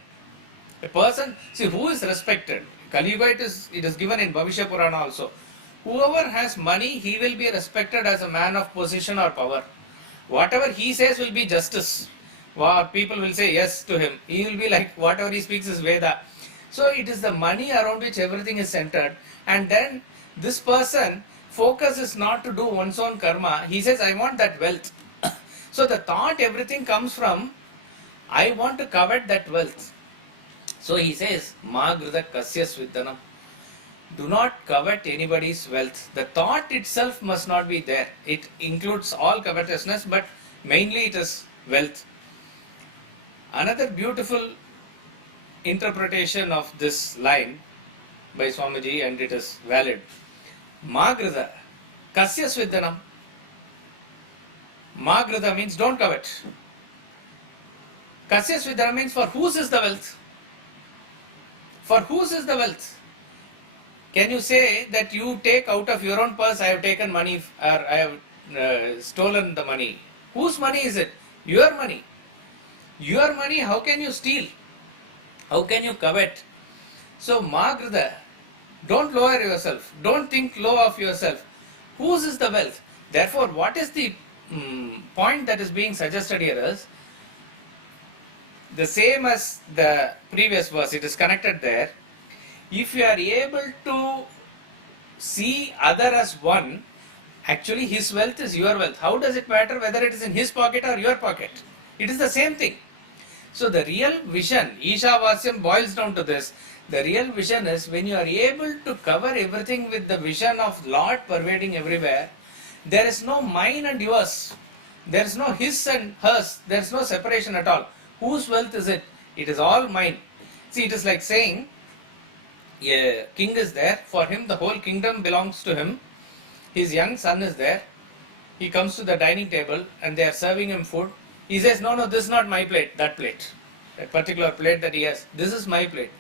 A person, see, who is respected? Kali Yuga, it is given in Bhavishya Purana also. Whoever has money, he will be respected as a man of position or power. Whatever he says will be justice. People will say yes to him. He will be like, whatever he speaks is Veda. So it is the money around which everything is centered. And then this person, focus is not to do one's own karma. He says, I want that wealth. So the thought, everything comes from, I want to covet that wealth. So he says, Ma Grida Kasya Svidhanam. Do not covet anybody's wealth. The thought itself must not be there. It includes all covetousness, but mainly it is wealth. Another beautiful interpretation of this line by Swamiji, and it is valid. Ma Grida Kasya Svidhanam. Ma Grida means don't covet. Kasya Svidhanam means for whose is the wealth? For whose is the wealth? Can you say that you take out of your own purse, I have taken money, or I have stolen the money? Whose money is it? Your money. Your money, how can you steal? How can you covet? So, Ma Grida, don't lower yourself. Don't think low of yourself. Whose is the wealth? Therefore, what is the point that is being suggested here is the same as the previous verse. It is connected there. If you are able to see other as one, actually his wealth is your wealth. How does it matter whether it is in his pocket or your pocket? It is the same thing. So the real vision, Isha-vasyam, boils down to this. The real vision is when you are able to cover everything with the vision of Lord pervading everywhere, there is no mine and yours. There is no his and hers. There is no separation at all. Whose wealth is it? It is all mine. See, it is like saying, a king is there, for him the whole kingdom belongs to him. His young son is there. He comes to the dining table and they are serving him food. He says, no, this is not my plate, that particular plate that he has, this is my plate.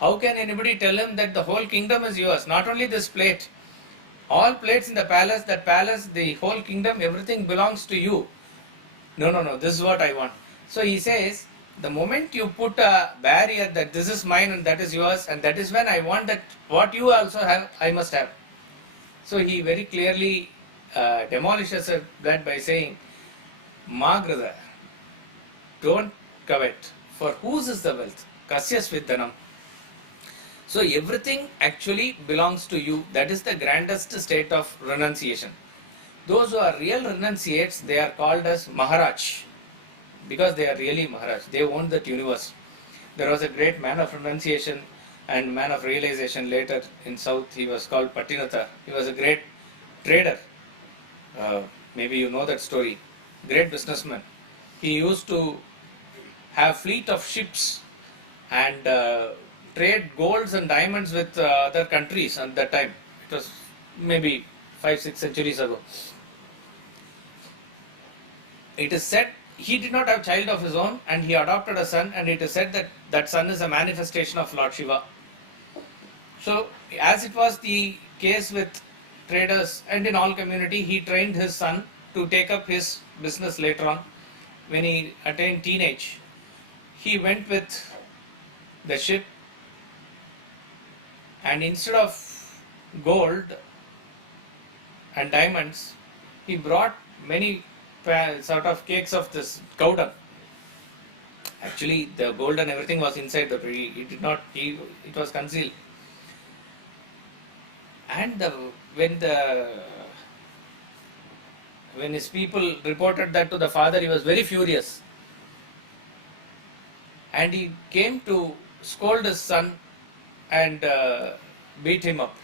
How can anybody tell him that the whole kingdom is yours? Not only this plate, all plates in the palace, that palace, the whole kingdom, everything belongs to you. No, this is what I want. So he says, the moment you put a barrier that this is mine and that is yours, and that is when I want that what you also have, I must have. So he very clearly demolishes that by saying, Ma Grida, don't covet, for whose is the wealth? Kasya Svidhanam. So everything actually belongs to you. That is the grandest state of renunciation. Those who are real renunciates, they are called as Maharaj, because they are really Maharaj. They own that universe. There was a great man of renunciation and man of realization later in South. He was called Pattinatha. He was a great trader. Maybe you know that story. Great businessman. He used to have fleet of ships and trade golds and diamonds with other countries at that time. It was maybe 5-6 centuries ago. It is said he did not have child of his own and he adopted a son, and it is said that that son is a manifestation of Lord Shiva. So as it was the case with traders and in all community, he trained his son to take up his business later on. When he attained teenage, he went with the ship, and instead of gold and diamonds, he brought many sort of cakes of this cow dung. Actually, the gold and everything was inside the tree. It was concealed. And when his people reported that to the father, he was very furious. And he came to scold his son and beat him up.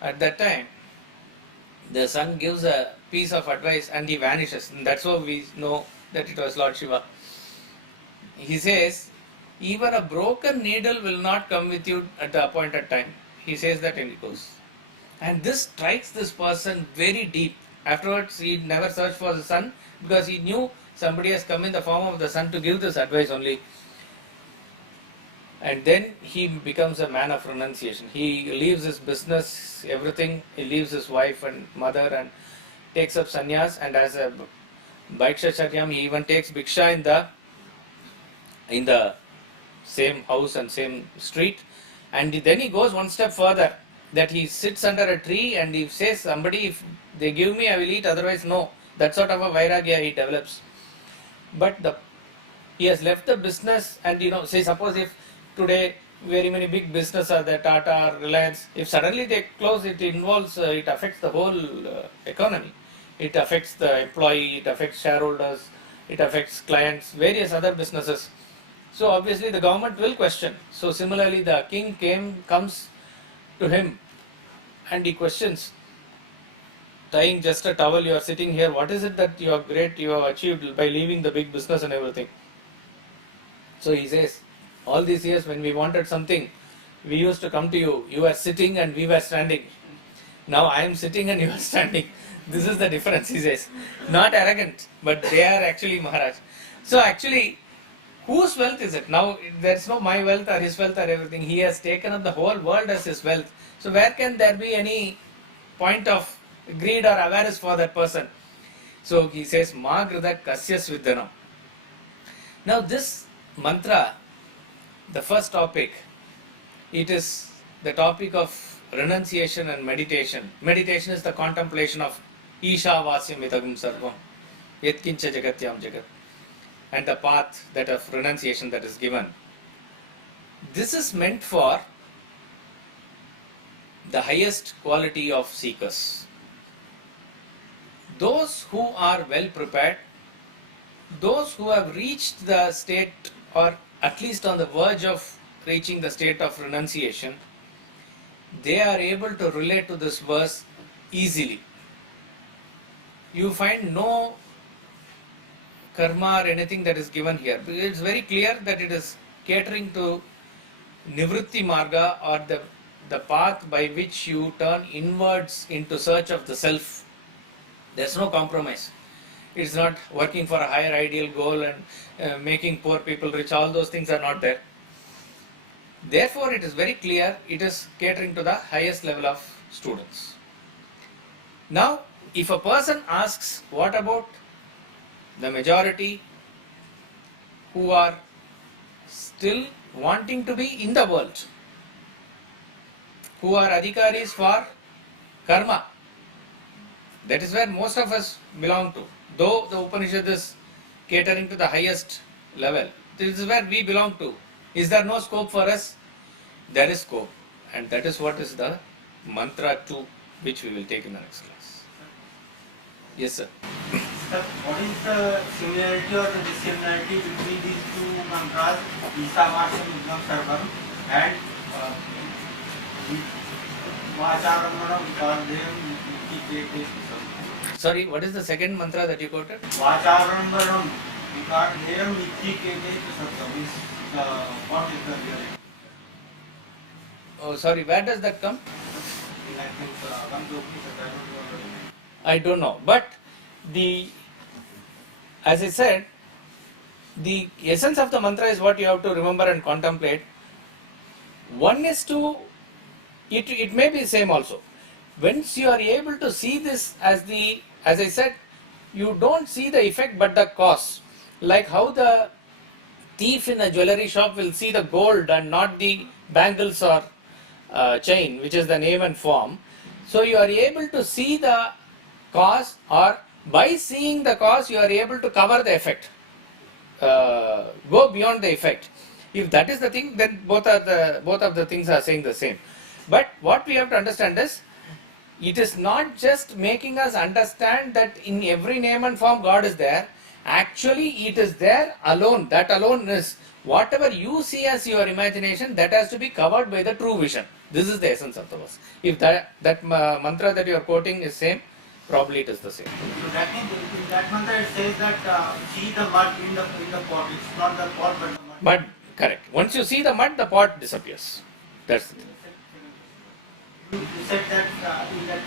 At that time, the son gives a piece of advice and he vanishes. And that's how we know that it was Lord Shiva. He says, even a broken needle will not come with you at the appointed time. He says that and he goes. And this strikes this person very deep. Afterwards, he never searched for the son because he knew somebody has come in the form of the son to give this advice only. And then he becomes a man of renunciation. He leaves his business, everything. He leaves his wife and mother and takes up sannyas. And as a Bhaikshacharyam, he even takes bhiksha in the same house and same street. And then he goes one step further, that he sits under a tree and he says, somebody, if they give me, I will eat, otherwise no. That sort of a vairagya he develops. But he has left the business and, say suppose if today very many big businesses are there, Tata, Reliance, if suddenly they close, it affects the whole economy. It affects the employee, it affects shareholders, it affects clients, various other businesses. So obviously the government will question. So similarly the king comes to him and he questions, tying just a towel, you are sitting here, what is it that you have achieved by leaving the big business and everything? So he says, all these years when we wanted something, we used to come to you, you were sitting and we were standing. Now I am sitting and you are standing. This is the difference, he says. Not arrogant, but they are actually Maharaj. So actually, whose wealth is it? Now there is no my wealth or his wealth or everything. He has taken up the whole world as his wealth. So where can there be any point of greed or avarice for that person? So he says, Ma grida kasya svidhanam. Now this mantra, the first topic, it is the topic of renunciation and meditation. Meditation is the contemplation of Isha Vasyam Idagam Sarvam, Yetkincha Jagatyam Jagat, and the path that of renunciation that is given. This is meant for the highest quality of seekers. Those who are well prepared, those who have reached the state or at least on the verge of reaching the state of renunciation, they are able to relate to this verse easily. You find no karma or anything that is given here. It's very clear that it is catering to Nivritti Marga, or the path by which you turn inwards into search of the self. There's no compromise. It's not working for a higher ideal goal and making poor people rich. All those things are not there. Therefore, it is very clear it is catering to the highest level of students. Now, if a person asks, what about the majority who are still wanting to be in the world, who are adhikaris for karma? That is where most of us belong to. Though the Upanishad is catering to the highest level, this is where we belong to. Is there no scope for us? There is scope, and that is what is the mantra 2, which we will take in the next class. Yes, sir. Sir, what is the similarity or the dissimilarity between these two mantras, Ishavasya Vidvam Sarvam and Vacharamana Vikardhayam Mukti? Sorry, what is the second mantra that you quoted? Vacharamana Vikardhayam Mukti Satyam is what is the real? Oh, sorry, where does that come? I think one Upanishad, I don't know. But as I said, the essence of the mantra is what you have to remember and contemplate. One is to, it may be same also. Once you are able to see this as I said, you don't see the effect but the cause. Like how the thief in a jewelry shop will see the gold and not the bangles or chain, which is the name and form. So you are able to see the cause, or by seeing the cause you are able to cover the effect, go beyond the effect. If that is the thing, then both of the things are saying the same. But what we have to understand is, it is not just making us understand that in every name and form God is there. Actually it is there alone. That alone is Whatever you see as your imagination, that has to be covered by the true vision. This is the essence of the verse. If that mantra that you are quoting is same, probably it is the same. So that means in that mantra it says that see the mud in the pot. It's not the pot but the mud. But correct. Once you see the mud, the pot disappears. That's the thing. You said that in that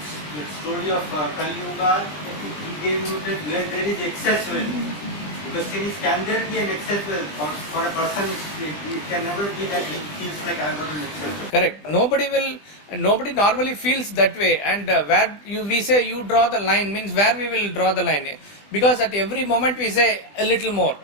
story of Kali Yuga, it denoted where there is excess wealth. Because since can there be an excess wealth for a person? It can never be that it feels like I got an excess wealth. Correct. Nobody normally feels that way. And we say you draw the line means where we will draw the line. Because at every moment we say a little more,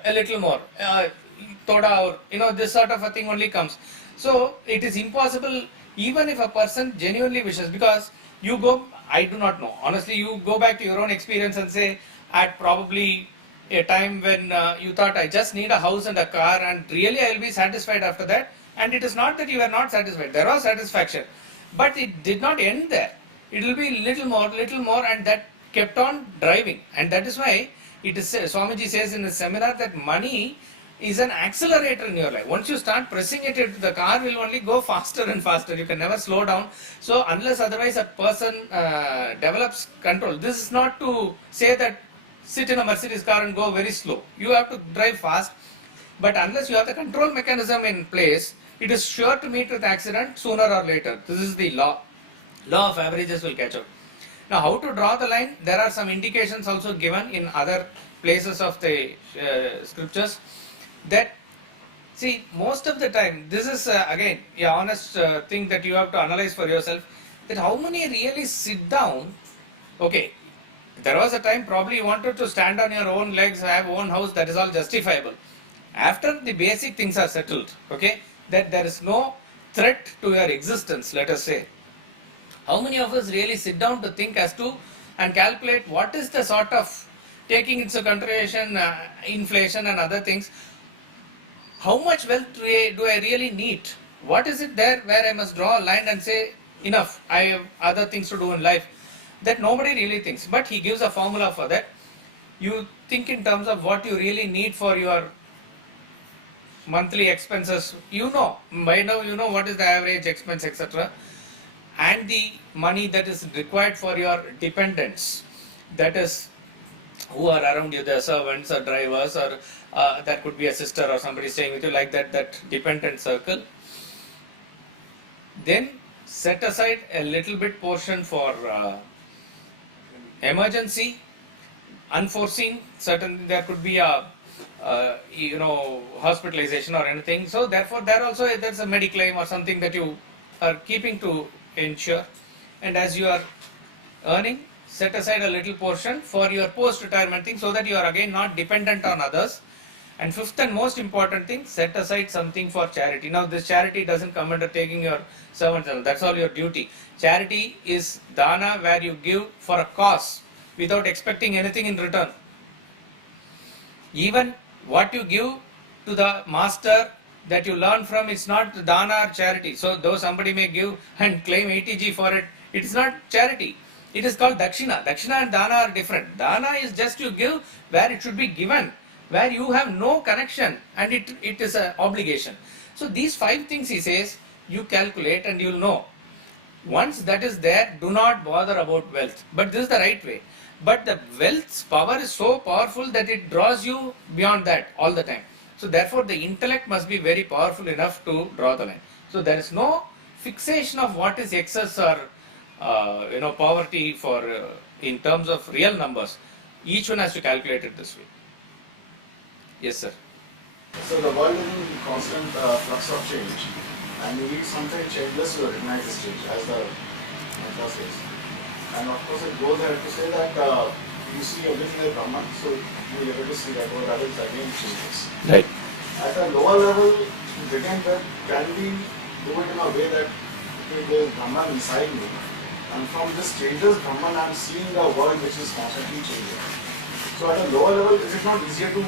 thoda aur, this sort of a thing only comes. So it is impossible even if a person genuinely wishes, because you go, I do not know. Honestly, you go back to your own experience and say at probably a time when you thought I just need a house and a car and really I will be satisfied after that. And it is not that you are not satisfied. There was satisfaction. But it did not end there. It will be little more, and that kept on driving. And that is why it is Swamiji says in his seminar that money is an accelerator in your life. Once you start pressing it, the car will only go faster and faster. You can never slow down. So unless otherwise a person develops control. This is not to say that sit in a Mercedes car and go very slow. You have to drive fast. But unless you have the control mechanism in place, it is sure to meet with accident sooner or later. This is the law. Law of averages will catch up. Now, how to draw the line? There are some indications also given in other places of the scriptures that, see, most of the time, this is again a honest thing that you have to analyze for yourself, that how many really sit down. Okay, there was a time probably you wanted to stand on your own legs, have own house, that is all justifiable. After the basic things are settled, okay, that there is no threat to your existence, let us say. How many of us really sit down to think as to and calculate what is the sort of, taking into consideration inflation and other things, how much wealth do I really need? What is it there where I must draw a line and say, enough, I have other things to do in life? That nobody really thinks. But he gives a formula for that. You think in terms of what you really need for your monthly expenses. By now you know what is the average expense, etc. And the money that is required for your dependents, that is who are around you, the servants or drivers, or that could be a sister or somebody staying with you, like that dependent circle. Then set aside a little bit portion for emergency, unforeseen, certain there could be a hospitalization or anything. So therefore there also there's a mediclaim or something that you are keeping to ensure. And as you are earning, set aside a little portion for your post-retirement thing, so that you are again not dependent on others. And fifth and most important thing, set aside something for charity. Now this charity doesn't come under taking your servants, that's all your duty. Charity is dana, where you give for a cause without expecting anything in return. Even what you give to the master that you learn from, it's not dana or charity. So though somebody may give and claim 80G for it, it is not charity. It is called dakshina. Dakshina and dana are different. Dana is just you give where it should be given, where you have no connection, and it is an obligation. So these 5 things he says, you calculate and you'll know. Once that is there, do not bother about wealth. But this is the right way. But the wealth's power is so powerful that it draws you beyond that all the time. So therefore the intellect must be very powerful enough to draw the line. So there is no fixation of what is excess or poverty for in terms of real numbers. Each one has to calculate it this way. Yes, sir. So the world is in constant flux of change, and you read something changeless to recognize this change, as the mantra says. And of course it goes ahead to say that you see everything as Brahman, so you are able to see that what others again changes. Right. At a lower level, to begin with, can we do it in a way that there is Brahman inside me, and from this changes Brahman I am seeing the world which is constantly changing. So at a lower level, is it not easier to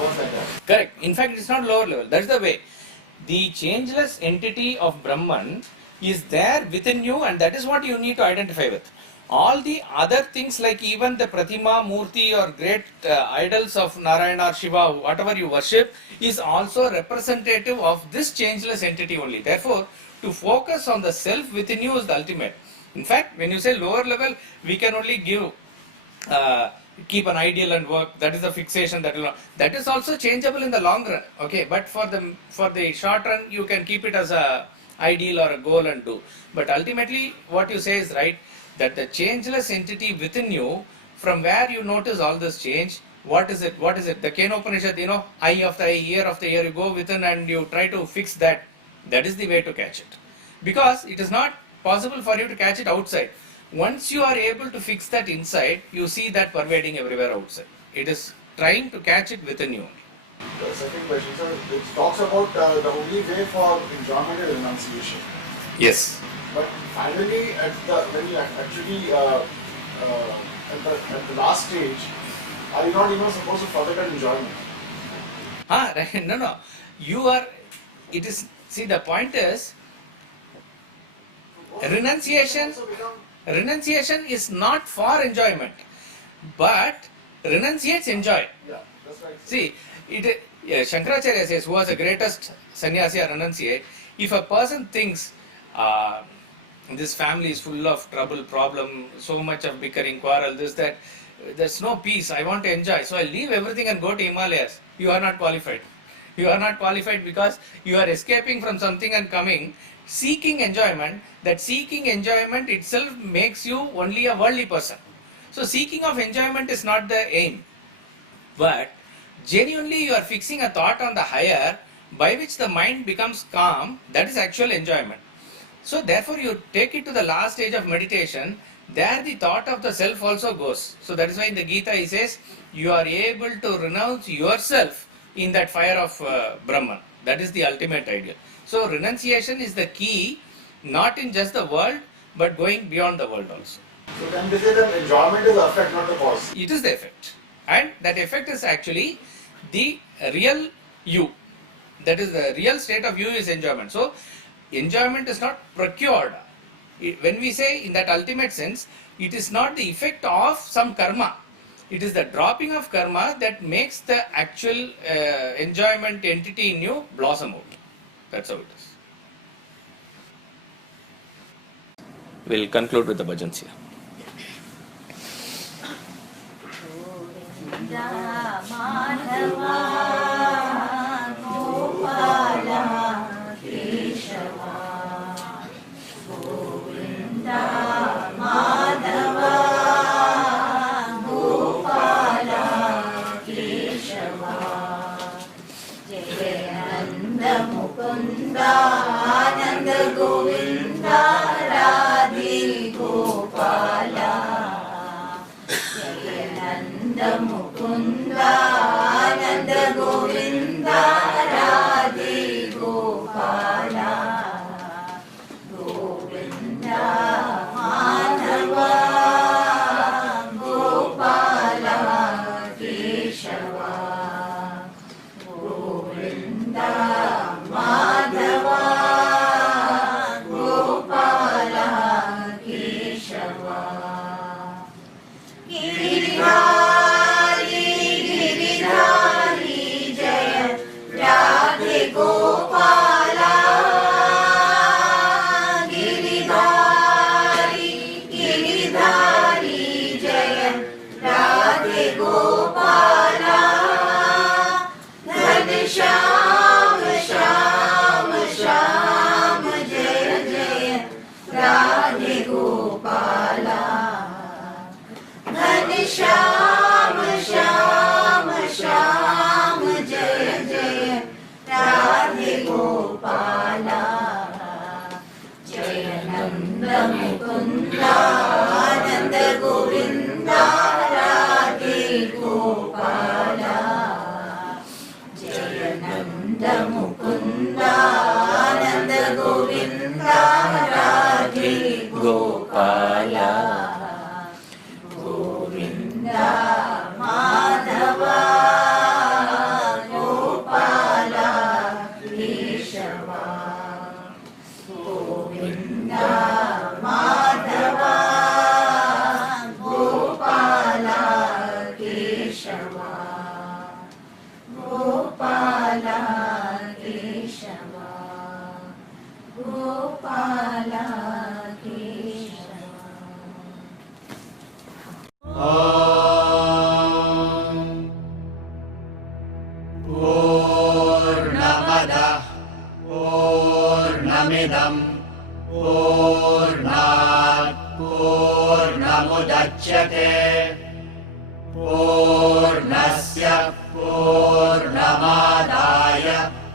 work like that? Correct. In fact, it's not lower level. That's the way. The changeless entity of Brahman is there within you, and that is what you need to identify with. All the other things like even the Pratima, Murti or great idols of Narayana or Shiva, whatever you worship, is also representative of this changeless entity only. Therefore, to focus on the self within you is the ultimate. In fact, when you say lower level, we can only give keep an ideal and work. That is the fixation that is also changeable in the long run. Okay, but for the short run, you can keep it as a ideal or a goal and do. But ultimately, what you say is right. That the changeless entity within you, from where you notice all this change, what is it? What is it? The Kenopanishad, eye after eye, ear after ear, you go within and you try to fix that. That is the way to catch it. Because it is not possible for you to catch it outside. Once you are able to fix that inside, you see that pervading everywhere outside. It is trying to catch it within you. The second question, sir, it talks about the only way for enjoyment is renunciation. Yes. But finally, when you actually at the last stage, are you not even supposed to forget that enjoyment? Right. No. You are. It is. See, the point is, renunciation. Renunciation is not for enjoyment, but renunciates enjoy. Yeah, that's right. See, Shankaracharya says, who was the greatest sannyasi or renunciate, if a person thinks this family is full of trouble, problem, so much of bickering, quarrel, this, that, there's no peace, I want to enjoy, so I leave everything and go to Himalayas. You are not qualified. You are not qualified because you are escaping from something and coming, seeking enjoyment. That seeking enjoyment itself makes you only a worldly person. So seeking of enjoyment is not the aim. But genuinely you are fixing a thought on the higher by which the mind becomes calm, that is actual enjoyment. So therefore you take it to the last stage of meditation, there the thought of the self also goes. So that is why in the Gita he says, you are able to renounce yourself in that fire of Brahman. That is the ultimate ideal. So renunciation is the key, not in just the world, but going beyond the world also. So can we say that enjoyment is the effect, not the cause? It is the effect. And that effect is actually the real you. That is the real state of you is enjoyment. So enjoyment is not procured. When we say in that ultimate sense, it is not the effect of some karma. It is the dropping of karma that makes the actual enjoyment entity in you blossom out. That's how it is. We'll conclude with the bhajans here. Ananda Govinda Radhe Gopala Jayananda Mukunda Ananda Govinda Radhe Gopala Govinda Madhava Gopala Keshava Govinda Madhava Gopala Keshava Giridhari Giridhari Jaya Radhe Gopala Giridhari Giridhari Jaya Radhe Gopala Ghanshyam Shyam Shyam Jaya Jaya Radhe Gopala Ghanshyam Shyam Shyam Jaya Jaya Radhe Gopala Jayananda Mukunda Ananda Govinda Radhe Gopala Jayananda Mukunda Ananda Govinda Radhe Gopala Govinda पूर्णमिदम् पूर्णात् पूर्णमुदच्यते पूर्णस्य पूर्णमादाय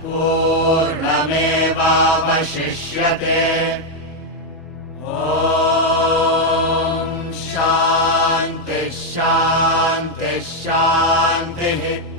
पूर्णमेवावशिष्यते। ॐ शान्तिः शान्तिः शान्तिः।